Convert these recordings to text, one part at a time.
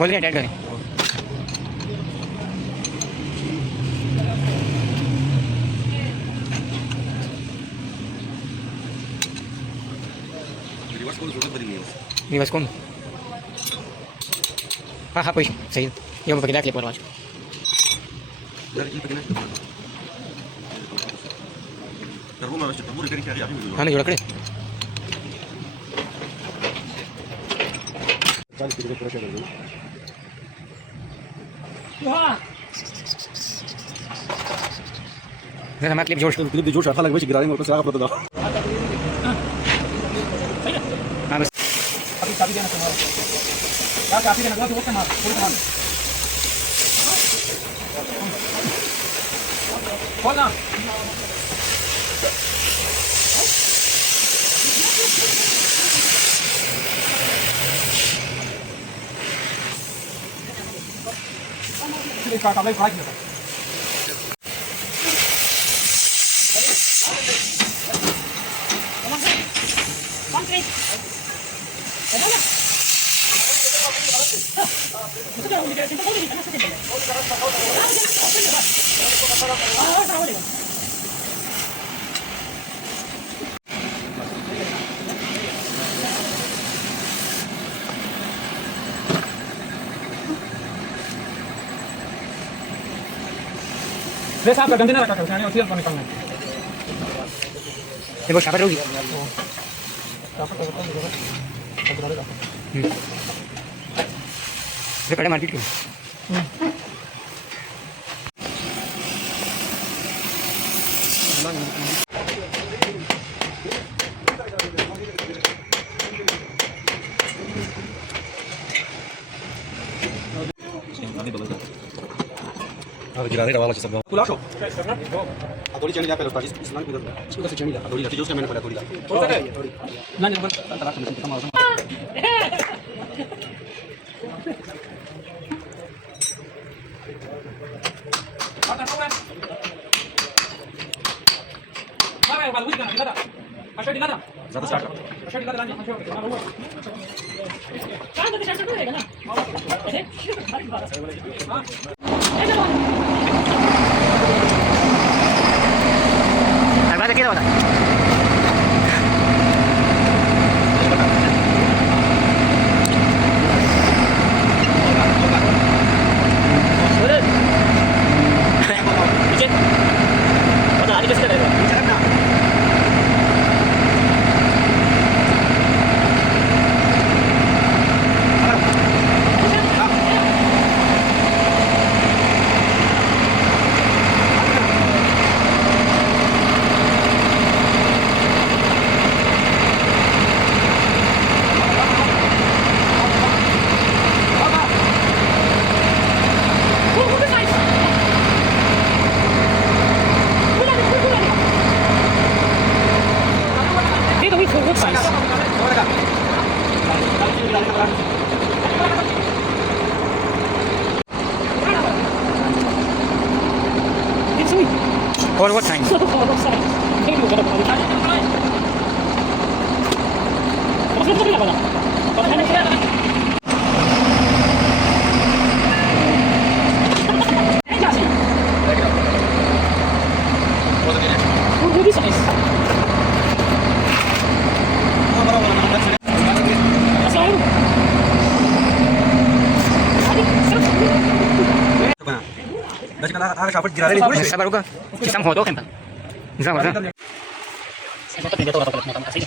खोल के टाइट करें। रिवर्स कौन? हाँ हाँ, कोई सही है। ये मैं पकड़ा क्लिप और आज हाँ नहीं जोड़ा करे हमारे क्लिप जोड़ क्लिप जोड़ शाखा लगे गिरा देंगे और से आगे पता हाँ बस अभी चाबी देना तुम्हारा क्या चाबी देना तो वो मार पूरी मार खोल ना इसका कपड़ा फाड़ दिया वे साहब गंदे ना रखा करो यानी उसी पर निकलना ये वो शाबाश होगी ये कड़े मार्केट क्यों गिरा दे वाला सब कुलाशो थोड़ी चली जा पहले उठा इस लाइन पे उधर से चली जा थोड़ी जो उसका मैंने पड़ा थोड़ी ना नहीं बस तलाक में समाज ज्यादा स्टार्ट बात क्या होता Forward sign. Sabar juga. Kita mau foto kan, Pak? Bisa, Pak. Saya foto tidak tahu apa kalau kasih.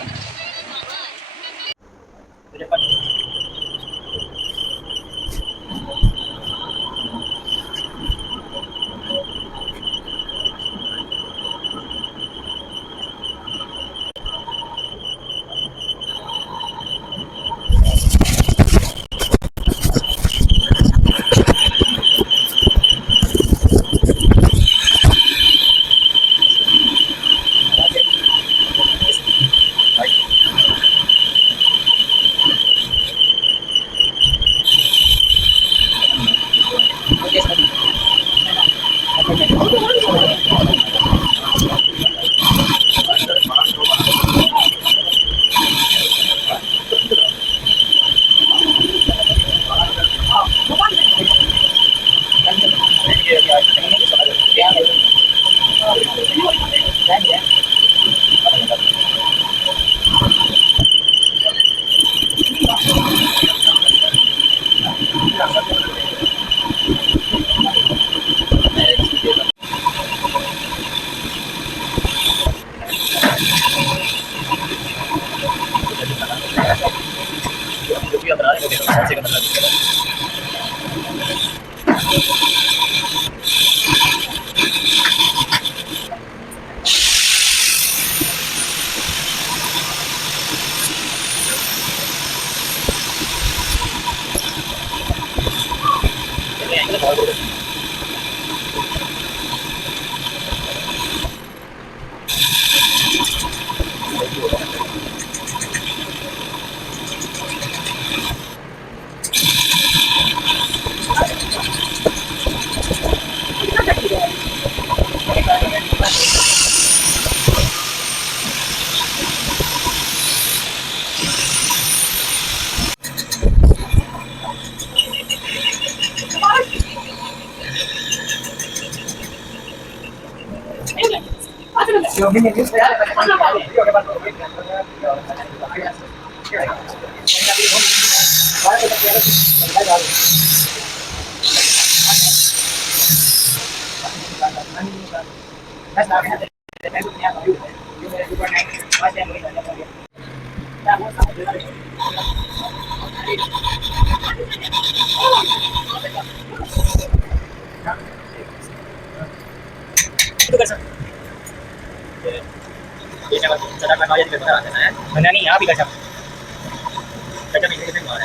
Mana ni? Api kacang.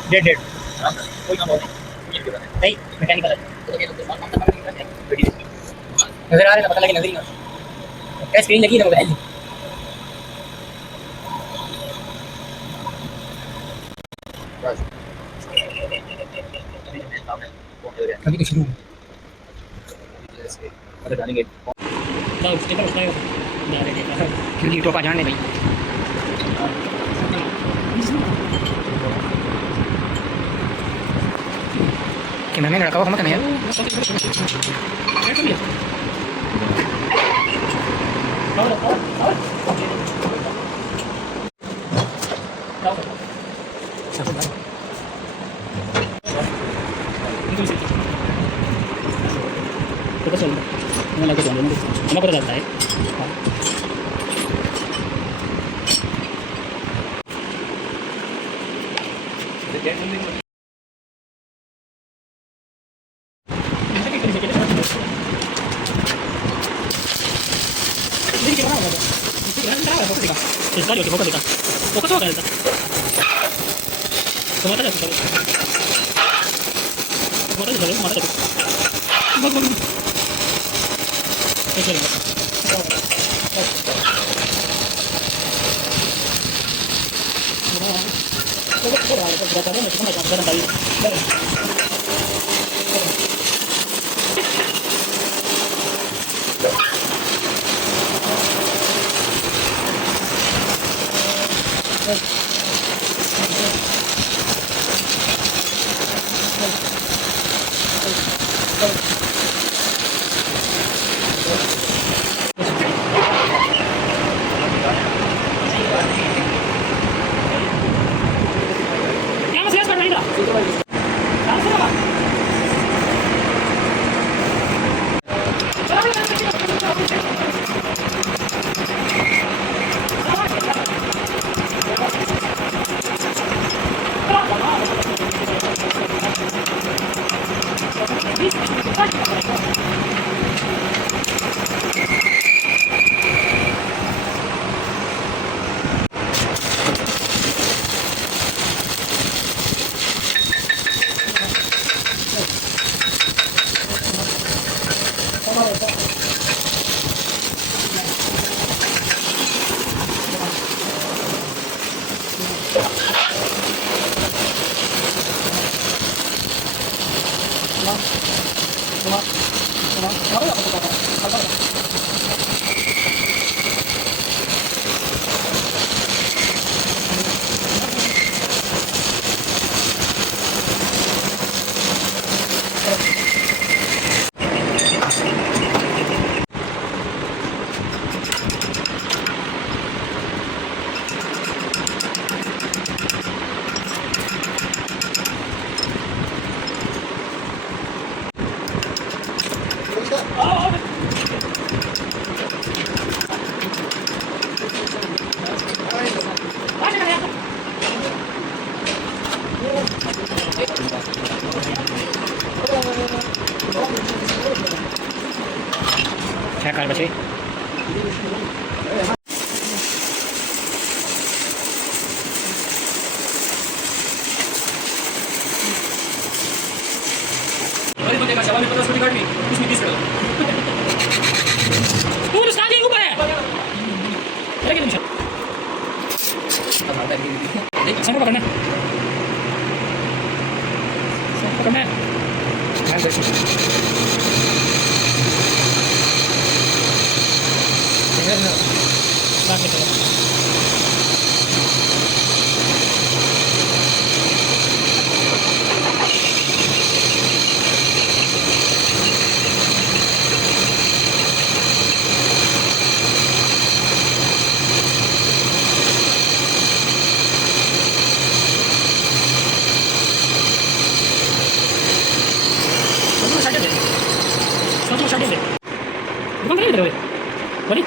Dead. नहीं मैकेनिकल है नजर आ रहा है पता लगे नजर ही क्या स्क्रीन लगी है मोबाइल अभी तो शुरू क्योंकि टोपा जाने भाई कैमरा मैन लड़का हुआ मत यार जाता है Sbaglio che poco di cazzo. Poco solo calda. Come te l'ho क्या कर बचे सबको पकड़ना पकड़ना Boleh?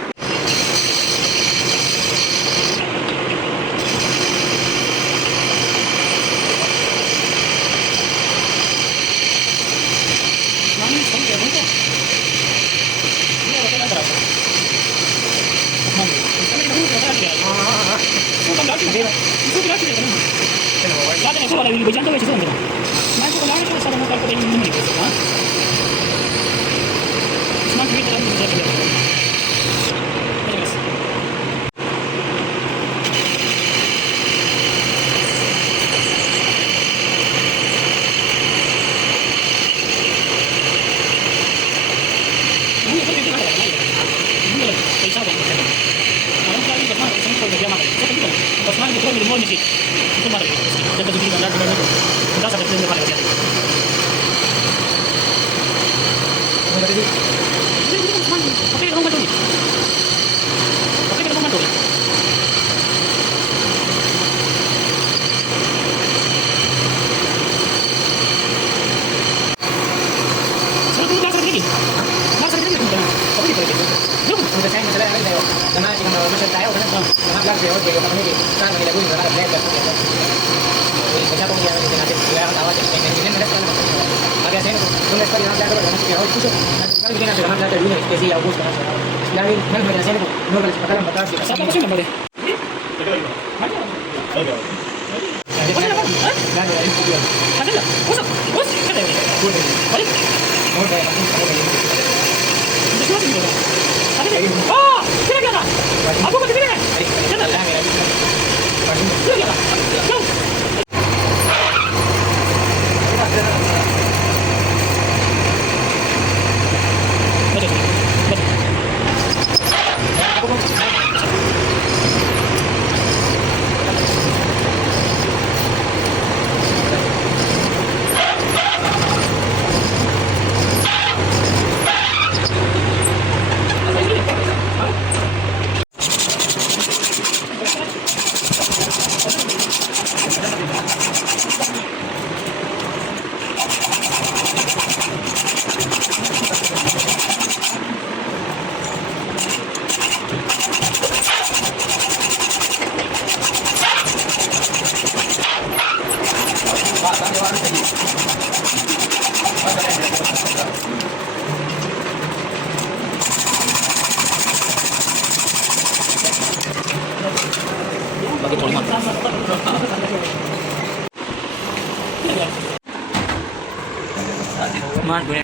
Man, gue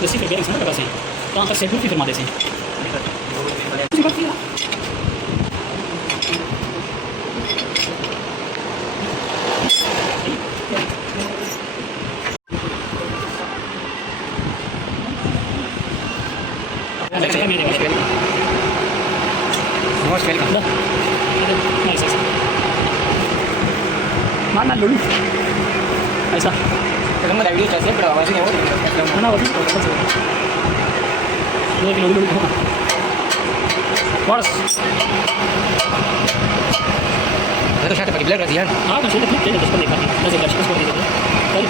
Desci primeiro, em cima da assim. Então, até sempre fui firmado assim. Mana dulu? Aisyah. Kamu dari dulu saya berapa sih kamu? Mana waktu? Dulu. Boros. Itu saya pakai bilang latihan. Ah, kan sudah kita terus pergi. Masih kasih seperti itu. Tadi.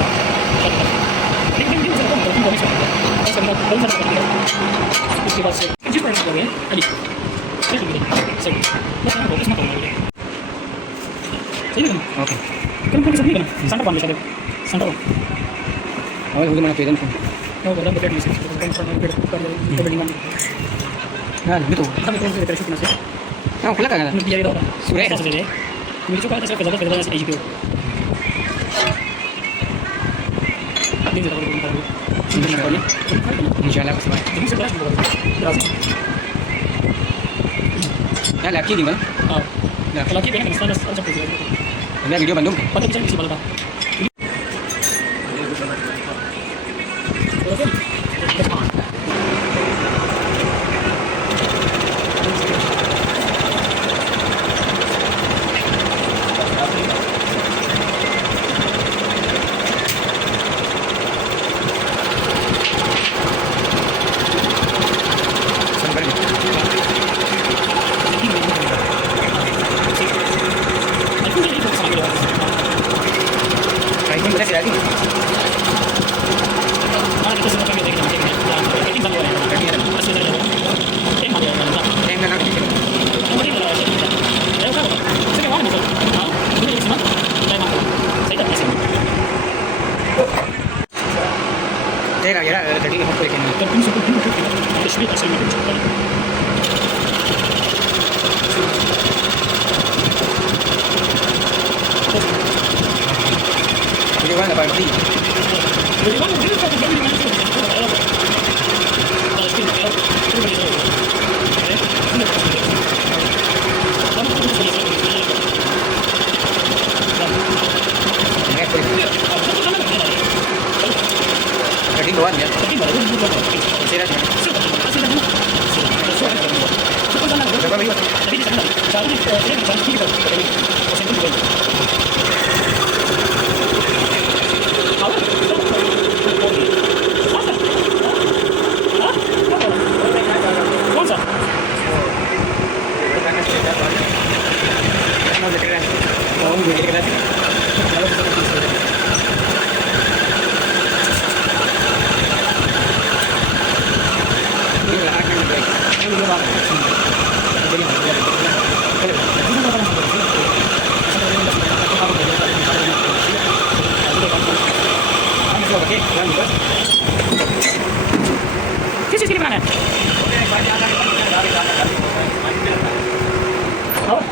Ini bisa kamu kalau bisa. Saya mau kalau saya pergi. Mesti bahasa. Jadi pernah juga ya. Tadi. Saya begini. Saya. Masa mau fokus makan lagi. Saya kan. Oke. Kan bisa begini kan. Santai pan bisa deh. Santai. Oh, bagaimana keadaan? Oh, berapa betul bisa. Kan sama perbandingan. Nah, gitu. Kami pun sudah terus nasi. Oh, kuliah kan? Mungkin jadi apa? Sudah. Sudah. Mungkin juga ada saya kerja nasi AGPO. Ini sudah boleh इंशाल्लाह बस बात Jadi sebelas juga terasa. ya lagi di mana Kalau kita kan standar aja presiden. ini video Bandung Pada bisa isi malah. ini beres lagi Kita semua kami dengan tim yang penting sama orang. Masih ada yang ada yang yang kan aku saya kira tadi aku bikin video kan apa sih tadi doan ya istirahat berapa minggu mau jadi keras Sini mana? Oh.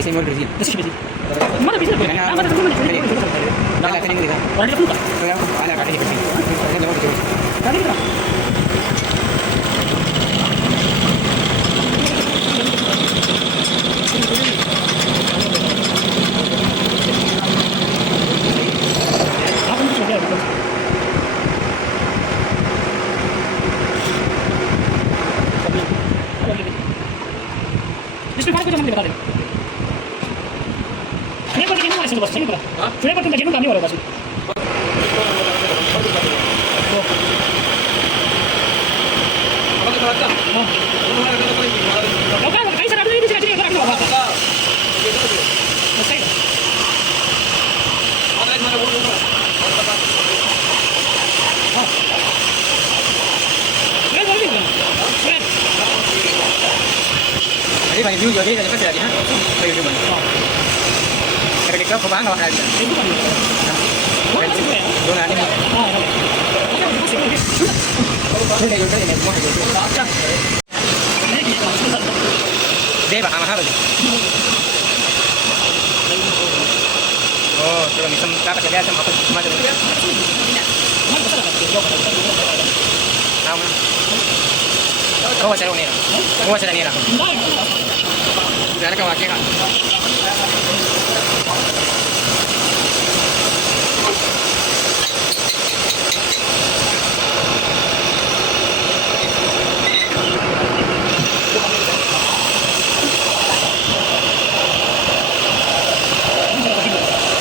Kasi mo Brazil. Kasi Brazil. Mana Brazil po? Ah, mana Brazil? Wala ka nang dito. Wala ka po. Wala ka dito. Kali ka. Ako nito siya. इसमें खाने को जमा बता दे ये पर किन ऐसे बस सही पर फिर पर तुम किन काम नहीं हो रहा बस ओके कई सारे आदमी भी चले गए घर का सही Jadi banyak view jadi pasti lagi kan? Kayak gitu bang. Kira-kira kemana kalau ada? Dona ini. Ini juga ini semua itu. Deh bang, mahal lagi. Oh, kalau misalnya dapat jadi macam apa macam itu? Tahu? Oh, saya ini. Oh, saya ini lah. Jangan kau pakai kan?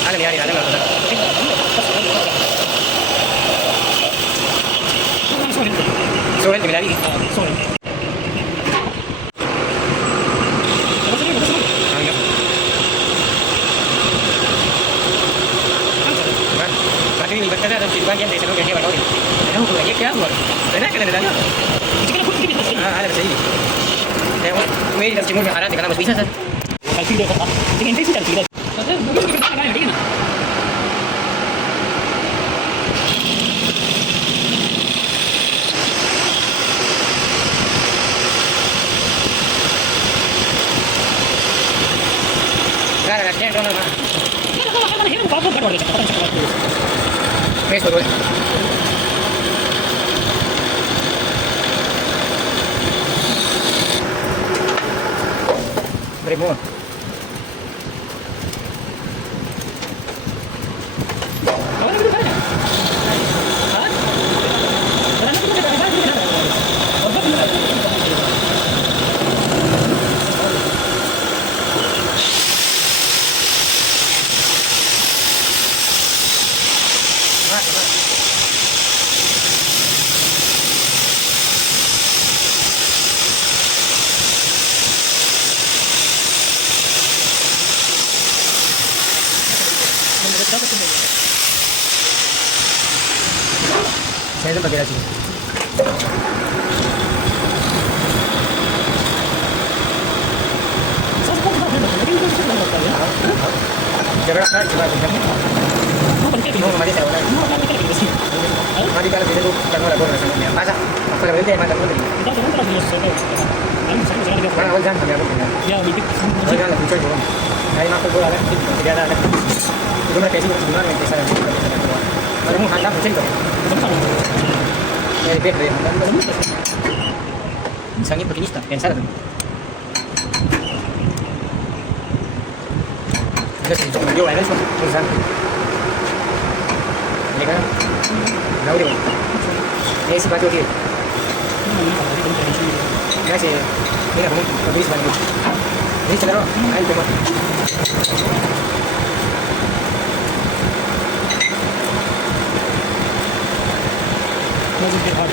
Ada lihat, ada nggak? Sorry, tidak lagi. Sorry. Bagian dari seluruh dia baru ini. Kamu boleh ya keluar. Benar kan ada dalam? Jika aku pergi di ada di sini. Saya mau di timur yang ada di kana bisa sah. Kalau tidak apa? Dengan intensi dan tidak. Mungkin kita akan ada ini. entro nada más. Manejero un poco, pero Eso, güey. Primo. Saya itu pakai lagi. Coba kan, coba kan. No, mari saya ulang. Mari kalau kita tu kan orang orang sama dia. Masa? Apa yang dia mata pun. Mana orang sama dia pun. Orang lah cuci pun. Saya nak pergi orang tidak ada. Itu mereka sih sebenarnya kita sana. Kalau mau handap macam tu. Ini beda ya. Sangat begini tak? Pensar tu. Kita cuma jual aja semua. Tulisan. Ini kan? Tahu dia. Ini sebab tu dia. Ini sih. Ini apa? Habis banyak. Ini cenderung. Ayo coba. Masih hard.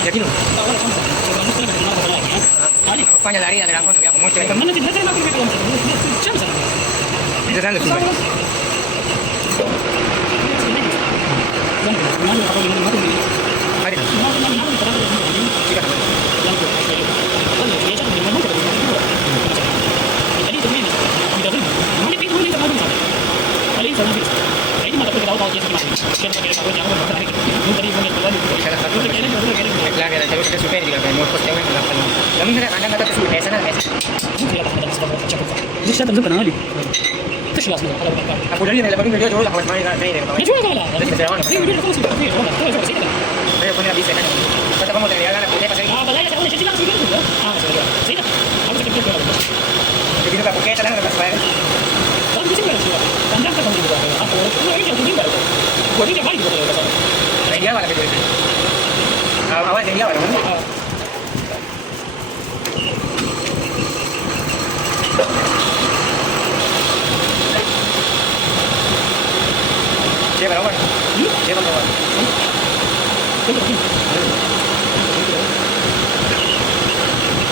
Yakin? Apa yang lari dari angkot? Ya, mau cek. Itu kan lebih baik. Mari. Jika claro, la salud es súper, digamos, hemos puesto en la salud. Lo mismo anda nggak tahu sudah sana biasa. Jadi saya tentu kenal dia. Itu jelas nih kalau mereka. Aku dari dalam video jauh lah, main dari. Ya juga kalah. Jadi saya mana? Ini dia terus sih. Saya punya bisa kan. Kata kamu dari anak punya pasal. Ah, padahal saya udah jadi langsung gitu. Ah, sudah. Sudah. Aku cek dulu. Jadi kita pakai tangan ke pasal. Kalau di sini juga. Panjang kan juga. Aku ini yang tinggi baru. Gua ini kali juga pasal. Dia mana video itu? Awal dia mana? Siapa lawan? Siapa lawan?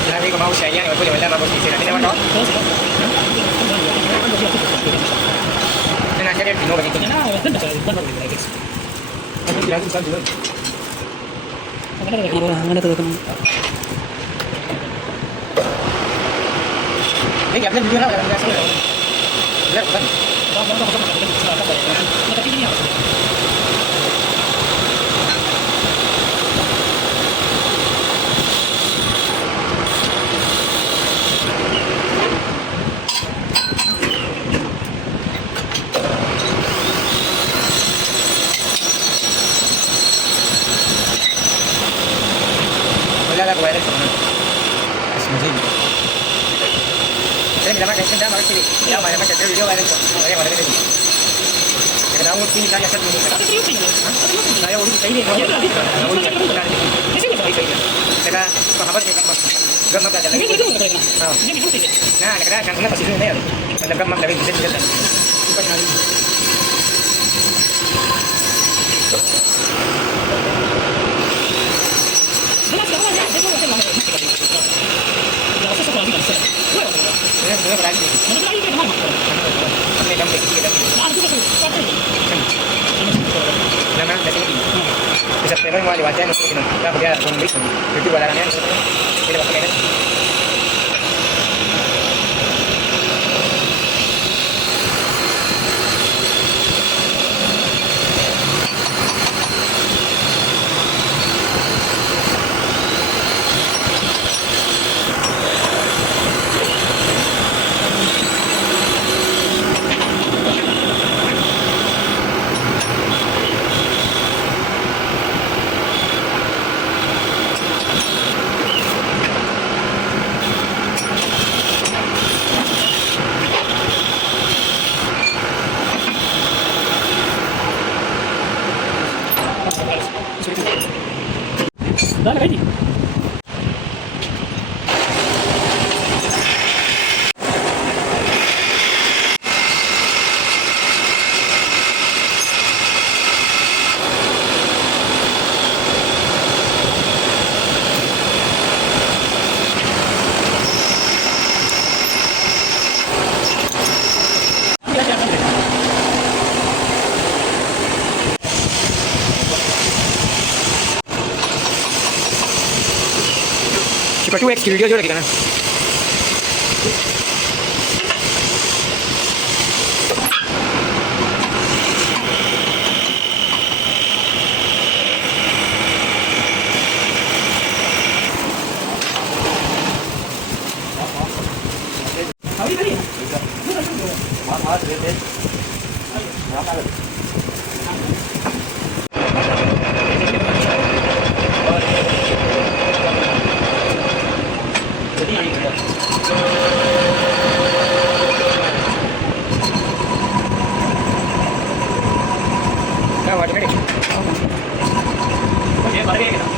Nanti kau mau saya ni, aku boleh bela apa sih? Nanti nama kau? Nanti saya dia pinjau begitu. Nah, kan tak ada lagi. Aku bilang tu dulu. Mana tu teman? Ini apa video lah dalam biasa. Lihat kan? Tapi ini apa? Wala ko wala ko. Asmajin. Saya minta makan sendiri, makan sendiri. Ya, makan macam video wala ko. Saya wala ko. Kita mau pilih saja satu ini. Saya urus saya ini. Kita sahabat kita pas. Gambar aja lagi. Nah, kadang kan masih ini ya. Kalau gambar dari bisa bisa. Cepat kali. Sebenarnya berani. Mana lagi kan mana? Ini dalam teknik kita. Nah, itu masuk. Apa itu? Nama dari ini. Bisa terus mau diwajibkan untuk ini. Kita kerja pembeli. Jadi barangnya kita pakai ini. Dah lah ready. Super 2X di video juga lagi kanan. Nah, waduh ini. Oke, balik kita.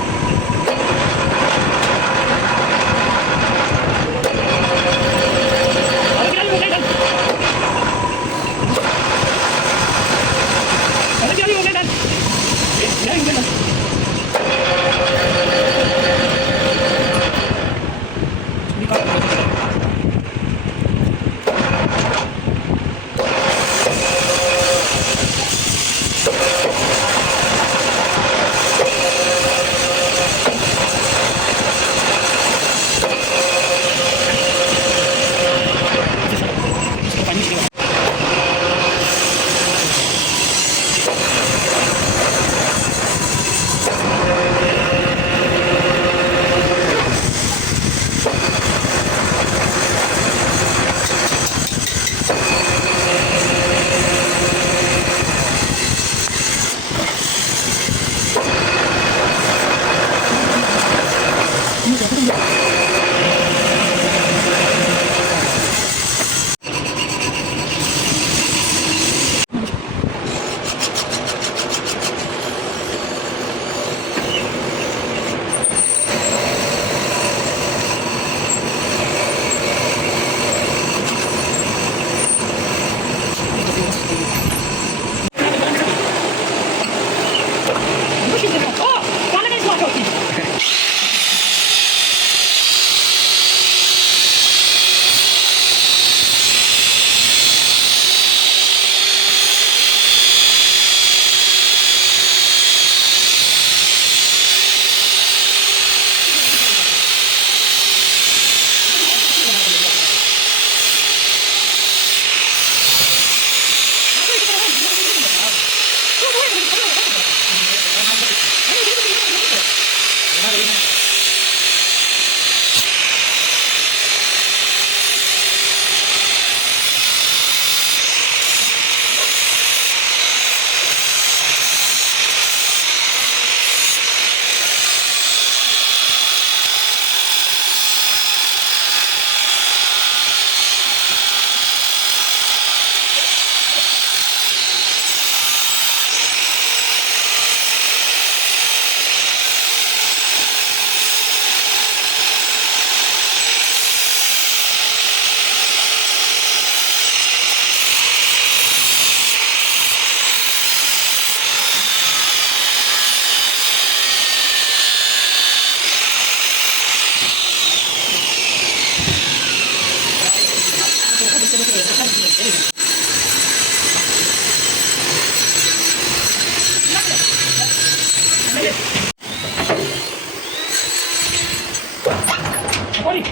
Sorry.